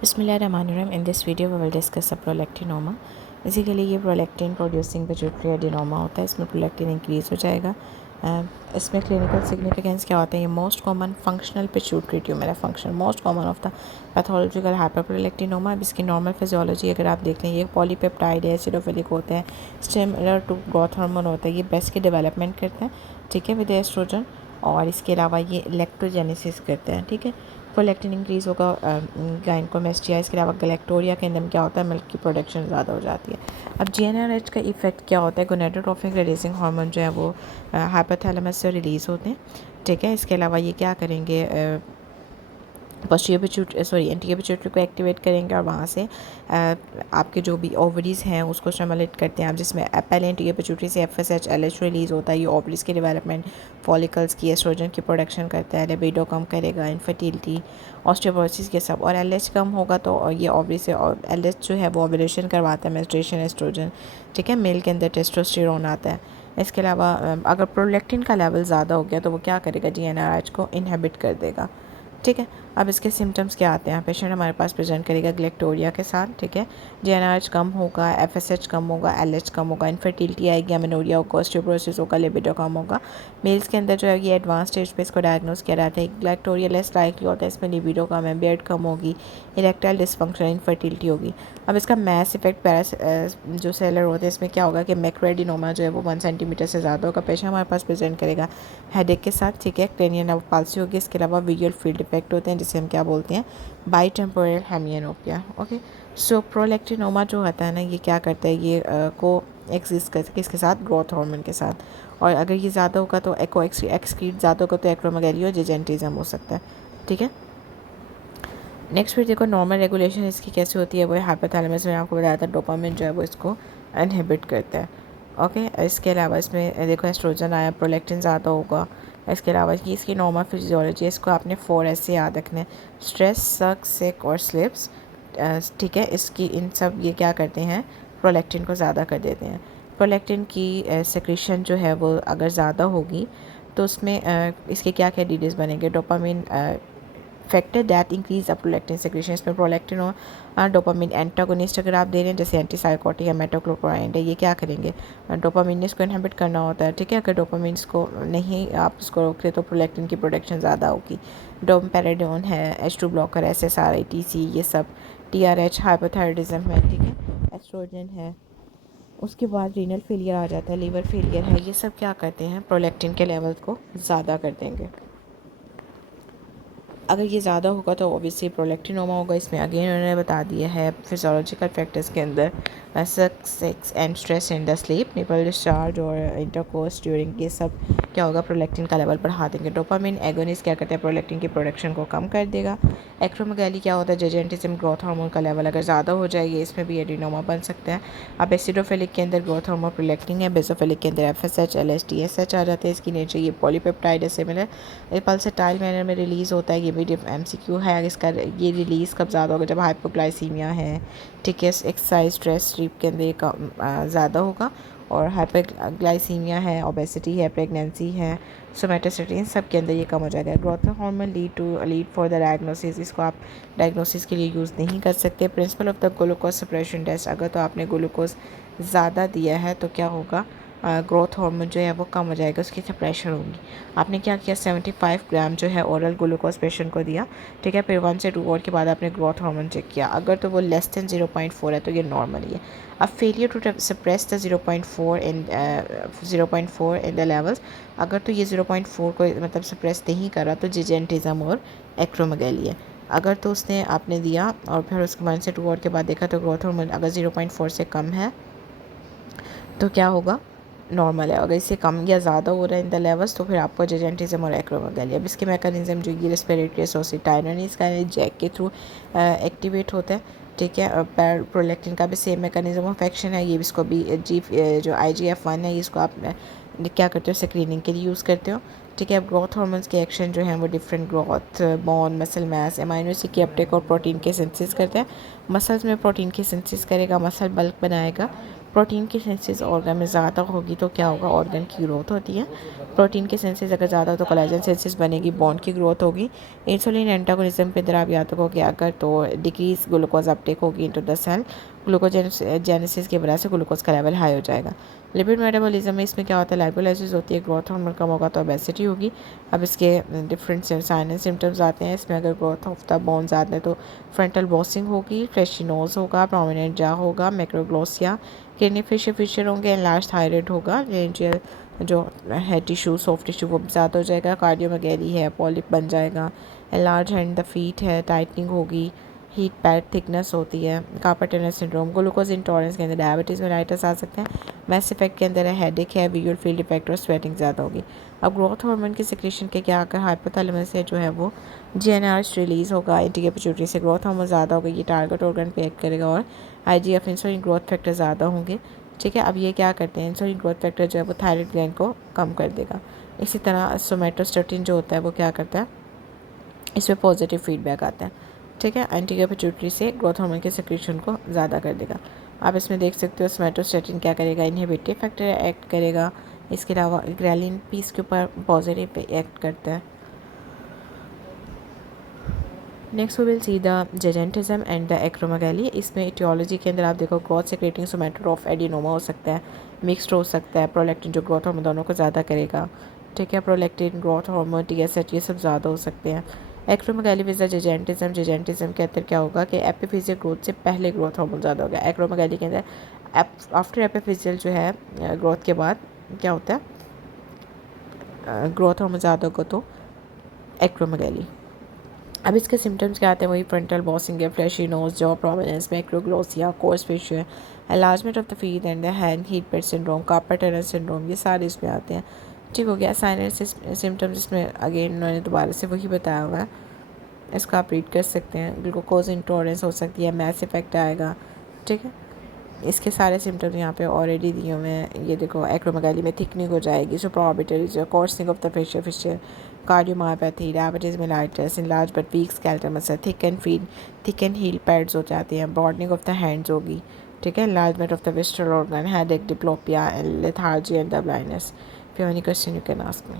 Bismillahirrahmanirrahim. In this video we will discuss a prolactinoma. Basically ये prolactin producing pituitary adenoma होता है। इसमें prolactin increase हो जाएगा। इसमें क्लिनिकल सिग्निफिकेंस क्या होता है? ये most common functional pituitary tumour है। Function most common of the pathological hyperprolactinoma. अब इसकी नॉर्मल फिजियोलॉजी अगर आप देख लें, ये पॉलीपेप्टाइड है, एसिडोफिलिक होते हैं, सिमिलर टू ग्रोथ हार्मोन होता है। ये ब्रेस्ट की डेवलपमेंट करते हैं, ठीक है, विद एस्ट्रोजन। और इसके अलावा ये इलेक्ट्रोजेनेसिस करते हैं, ठीक है। प्रोलैक्टिन इंक्रीज़ होगा गायनेकोमेस्टिया। इसके अलावा गैलेक्टोरिया के अंदर क्या होता है? मिल्क की प्रोडक्शन ज़्यादा हो जाती है। अब जीएनआरएच का इफेक्ट क्या होता है? गोनेडोट्रोपिक रिलीजिंग हार्मोन जो है वो हाइपोथैलेमस से रिलीज़ होते हैं, ठीक है। इसके अलावा ये क्या करेंगे? एंटीरियर पिट्यूटरी को एक्टिवेट करेंगे और वहाँ से आपके जो भी ओवरीज़ हैं उसको स्टिमुलेट करते हैं आप, जिसमें पहले एंटीरियर पिट्यूटरी से एफएसएच एलएच रिलीज़ होता है। ये ओवरीज़ की डेवलपमेंट, फॉलिकल्स की एस्ट्रोजन की प्रोडक्शन करता है, लिबिडो कम करेगा, इनफर्टिलिटी, ऑस्टियोपोरोसिस के सब। और एलएच कम होगा तो ये ओवरी से एलएच जो है वो ओव्यूलेशन करवाता है, मेंस्ट्रुएशन एस्ट्रोजन, ठीक है। मेल के अंदर टेस्टोस्टेरोन आता है। इसके अलावा अगर प्रोलैक्टिन का लेवल ज़्यादा हो गया तो वो क्या करेगा? जीएनआरएच को इनहिबिट कर देगा, ठीक है। अब इसके सिम्टम्स क्या आते हैं? पेशेंट हमारे पास प्रेजेंट करेगा ग्लेक्टोरिया के साथ, ठीक है। जीएनआरएच कम होगा, एफएसएच कम होगा, एलएच कम होगा, इनफर्टिलिटी आएगी, अमेनोरिया होगा, ऑस्टियोपोरोसिस होगा, लिबिडो कम होगा। मेल्स के अंदर जो है ये एडवांस स्टेज पे इसको डायग्नोस किया जाता है। ग्लेक्टोरिया लेस लाइकली होता है, इसमें लिबिडो कम है, बेड कम होगी, इरेक्टाइल डिसफंक्शन, इनफर्टिलिटी होगी। अब इसका मैस इफेक्ट जो सेलर होते हैं, इसमें क्या होगा कि मैक्रोएडिनोमा जो है वो 1 सेंटीमीटर से ज़्यादा होगा। पेशेंट हमारे पास प्रेजेंट करेगा हेडेक के साथ, ठीक है। क्रेनियल नर्व पाल्सी होगी। इसके अलावा विजुअल फील्ड इफेक्ट होते हैं जिसे हम क्या बोलते हैं? Bitemporal hemianopia, okay. So prolactinoma जो होता है ना, ये क्या करता है? ये को एक्सिस्ट करता है किसके साथ? ग्रोथ हार्मोन के साथ। और अगर ये ज़्यादा होगा तो एक्सक्रीट ज़्यादा होगा तो एक्रोमेगैली और जिजेंटिज्म हो सकता है, ठीक है। नेक्स्ट फिर देखो नॉर्मल रेगुलेशन इसकी कैसे होती है? वो हाइपोथैलेमस में आपको बताया था, डोपामिन जो है वो इसको इनहिबिट करता है, ओके। इसके अलावा इसमें देखो एस्ट्रोजन आया, प्रोलैक्टिन ज़्यादा होगा। इसके अलावा कि इसकी नॉर्मल फिजियोलॉजी इसको आपने 4S से याद रखना है: स्ट्रेस, सक, सिक और स्लिप्स, ठीक है। इसकी इन सब ये क्या करते हैं? प्रोलैक्टिन को ज़्यादा कर देते हैं। प्रोलैक्टिन की सेक्रेशन जो है वो अगर ज़्यादा होगी तो उसमें इसके क्या क्या डीडीज़ बनेंगे? Dopamine factor that increase prolactin secretion. इसमें प्रोलैक्टिन और डोपामिन एंटागोनिस्ट अगर आप दे रहे हैं, जैसे एंटीसाइकोटिक या मेटाक्लोप्राइड है, ये क्या करेंगे? डोपामिन इसको इनहिबिट करना होता है, ठीक है। अगर डोपामिन को नहीं आप उसको रोकते तो प्रोलैक्टिन की प्रोडक्शन ज़्यादा होगी। डोमपेराडोन है, H2 ब्लॉकर, SSRI, TC, ये सब, TRH हाइपोथायरॉयडिज्म है, ठीक है। एस्ट्रोजन है। उसके बाद रीनल फेलियर आ जाता है, लीवर फेलियर है। ये सब क्या करते हैं? प्रोलैक्टिन के लेवल को ज़्यादा कर देंगे। अगर ये ज़्यादा होगा तो ऑब्वियसली प्रोलैक्टिनोमा होगा। इसमें अगेन उन्होंने बता दिया है फिजियोलॉजिकल फैक्टर्स के अंदर sex and stress in the sleep, nipple discharge और इंटरकोर्स ड्यूरिंग, ये सब क्या होगा? प्रोलैक्टिन का लेवल बढ़ा देंगे। डोपामिन एगोनिस्ट क्या करते हैं? प्रोलैक्टिन की प्रोडक्शन को कम कर देगा। एक्रोमेगैली क्या होता है? जिजेंटिज्म, ग्रोथ हार्मोन का लेवल अगर ज़्यादा हो जाएगी इसमें भी एडिनोमा बन सकता है। अब एसिडोफिलिक के अंदर ग्रोथ हार्मोन प्रोलैक्टिन है, बेसोफिलिक के अंदर FSH, LH, TSH आ जाते हैं। इसकी नेचर ये पॉलीपेप्टाइड है, सिमिलर पल्सेटाइल मैनर में रिलीज़ होता है। ये भी MCQ है। इसका ये रिलीज़ कब ज़्यादा होगा? जब हाइपोग्लाइसीमिया है, ठीक है। एक्सरसाइज, स्ट्रेस, स्लीप के अंदर ज़्यादा होगा। और हाइपरग्लाइसीमिया है, ओबेसिटी है, प्रेगनेंसी है, सोमेटोसिटी, इन सब के अंदर ये कम हो जाएगा। Growth hormone lead for the diagnosis, इसको आप डायग्नोसिस के लिए यूज़ नहीं कर सकते। Principle of the glucose suppression test, अगर तो आपने ग्लूकोज ज़्यादा दिया है तो क्या होगा? ग्रोथ हार्मोन जो है वो कम हो जाएगा, उसकी सप्रेशन होगी। आपने क्या किया? 75 ग्राम जो है ओरल ग्लूकोज पेशेंट को दिया, ठीक है। फिर 1 से 2 आवर के बाद आपने ग्रोथ हार्मोन चेक किया, अगर तो वो लेस दैन 0.4 है तो ये नॉर्मल ही है। अब failure to suppress the 0.4 in the levels, अगर तो ये 0.4 को मतलब सप्रेस नहीं करा तो जिजेंटिज्म और एक्रोमेगैली है। अगर तो उसने आपने दिया और फिर उसके 1 से 2 आवर के बाद देखा तो ग्रोथ हार्मोन अगर 0.4 से कम है तो क्या होगा? नॉर्मल है। अगर इससे कम या ज़्यादा हो रहा है इन द लेवल्स तो फिर आपको जिजेंटिज्म और एक्रोमेगैली। अब इसके मैकेनिज्म जो ये रेस्पिरेटरी एसोसिएटाइनरी, इसका जैक के थ्रू एक्टिवेट होता है, ठीक है। प्रोलैक्टिन का भी सेम मैकेनिज्म ऑफ एक्शन है। ये इसको भी जो IGF-1 है इसको आप क्या करते हो? स्क्रीनिंग के लिए यूज़ करते हो, ठीक है। अब ग्रोथ हार्मोन्स के एक्शन जो हैं वो different growth, bone, muscle mass, amino acid की अपटेक और प्रोटीन के सिंथेसिस करते हैं। मसल्स में प्रोटीन की सिंथेसिस करेगा, मसल बल्क बनाएगा, प्रोटीन की सेंसेस ऑर्गन में ज़्यादा होगी तो क्या होगा, ऑर्गन की ग्रोथ होती है। प्रोटीन की सेंसेस अगर ज़्यादा हो तो कोलेजन सेंसेस बनेगी, बोन की ग्रोथ होगी। इंसुलिन एंटागोनिज्म पे आप याद रखोगे अगर तो डिक्रीज ग्लूकोज अपटेक होगी इनटू द सेल, ग्लूकोजेनेसिस की वजह से ग्लूकोज का लेवल हाई हो जाएगा। लिपिड मेटाबॉलिज्म में इसमें क्या होता है, लाइपोलाइसिस होती है, ग्रोथ हार्मोन कम होगा तो ओबेसिटी होगी। अब इसके डिफरेंट साइन एंड सिम्टम्स आते हैं। इसमें अगर ग्रोथ ऑफ द बोन्स आते हैं तो फ्रंटल बॉसिंग होगी, फ्लैशी नोज होगा, प्रोमिनेंट जा होगा, मैक्रोग्लोसिया, किडनी फिशर होंगे, एनलार्ज थायराइड होगा, जो है टिश्यू सॉफ्ट टिश्यू वो ज़्यादा हो जाएगा, कार्डियोमेगैली है, पॉलिप बन जाएगा, एनलार्ज हैंड द फीट है, टाइटनिंग होगी, हीट पैड थिकनेस होती है, carpel tunnel syndrome, glucose intolerance के अंदर डायबिटीज़ मेलाइटस आ सकते हैं, मैस इफेक्ट के अंदर है हेडेक है, विजुअल फील्ड इफेक्ट और स्वेटिंग ज़्यादा होगी। अब ग्रोथ हार्मोन की सिक्रेशन के क्या आकर हाइपोथैलेमस से जो है वो जीएनआरएच रिलीज़ होगा, एंटीरियर पिट्यूटरी से ग्रोथ हार्मोन ज़्यादा होगा, ये टारगेट ऑर्गन पे एक्ट करेगा और आईजीएफ इंसुलिन ग्रोथ फैक्टर ज़्यादा होंगे। ठीक है, अब ये क्या करते हैं, इंसुलिन ग्रोथ फैक्टर जो है वो थायराइड ग्लैंड को कम कर देगा। इसी तरह सोमेटोस्टेटिन जो होता है वो क्या करता है, इसमें पॉजिटिव फीडबैक आता है। ठीक है, एंटीरियर पिट्यूटरी से ग्रोथ हार्मोन के सिक्रेशन को ज़्यादा कर देगा। आप इसमें देख सकते हो सोमेटोस्टेटिन क्या करेगा, इनहिबिटरी फैक्टर एक्ट करेगा। इसके अलावा ग्रेलिन पीस के ऊपर पॉजिटिव पे एक्ट करता है। Next we will see the gigantism and the acromegaly. इसमें इटियोलॉजी के अंदर आप देखो ग्रोथ सेक्रेटिंग सोमेटोट्रोफ एडिनोमा हो सकता है, मिक्सड हो सकता है, प्रोलैक्टिन जो ग्रोथ हार्मोन दोनों को ज़्यादा करेगा। ठीक है, प्रोलैक्टिन, ग्रोथ हार्मोन, टीएसएच ये सब ज़्यादा हो सकते हैं। एक्रोमेगाली विद द जेजेंटिज्म के अंदर क्या होगा कि एपिफिजियल ग्रोथ से पहले ग्रोथ हार्मोन ज़्यादा होगा। एक्रोमेगाली के अंदर आफ्टर एपिफिजियल जो है ग्रोथ के बाद क्या होता है, ग्रोथ हार्मोन ज़्यादा होगा तो एक्रोमेगाली। अब इसके सिम्टम्स क्या आते हैं, वही फ्रंटल बॉसिंग है, fleshy nose, jaw prominence, macroglossia, coarse fissure, enlargement of the feet and the hand, heel pad syndrome, carpal tunnel syndrome, ये सारे इसमें आते हैं। ठीक हो गया। साइन एंड सिम्टम्स इसमें अगेन उन्होंने दोबारा से वही बताया हुआ है, इसका आप रीड कर सकते हैं। ग्लूकोज इंटॉलरेंस हो सकती है, मैस इफेक्ट आएगा। ठीक है, इसके सारे सिम्टम्स यहाँ पे ऑलरेडी दिए हुए हैं। ये देखो एक्रोमेगाली में थिकनिंग हो जाएगी, supraorbital coarsening of the fissure, cardiomyopathy, diabetes mellitus, enlarge but weak skeletal muscle, thick and heel pads हो जाती हैं, ब्रॉडनिंग ऑफ द हैंड्स होगी। ठीक है, enlargement of the विस्ट्रल organ, headache, diplopia, lethargy and the blindness. If you have any question you can ask me.